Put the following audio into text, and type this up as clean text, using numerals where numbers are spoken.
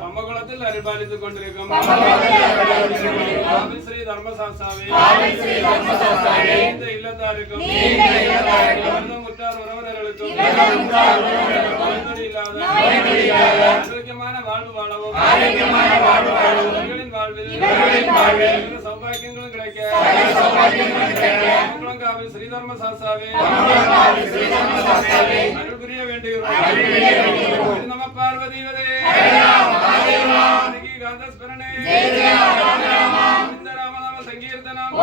பம்பகுளத்தில் அருள்பாலித்துக் கொண்டிருக்கும் ஸ்ரீ தர்மசாஸ்தாவே இந்த இல்லத்தாருக்கும் முற்றார் உறவினர்களுக்கும் இல்லாத ஆரோக்கியமான வாழ்வு வாழவும் வாழ்வில் சௌபாகியங்களும் கிடைக்க பம்பகுளங்காவில் ஸ்ரீ தர்மசாஸ்தாவே அருள் புரிய வேண்டுகிறோம். நம பார்வதி காந்தஸ்மரணே ராமநாம சங்கீர்த்தனம்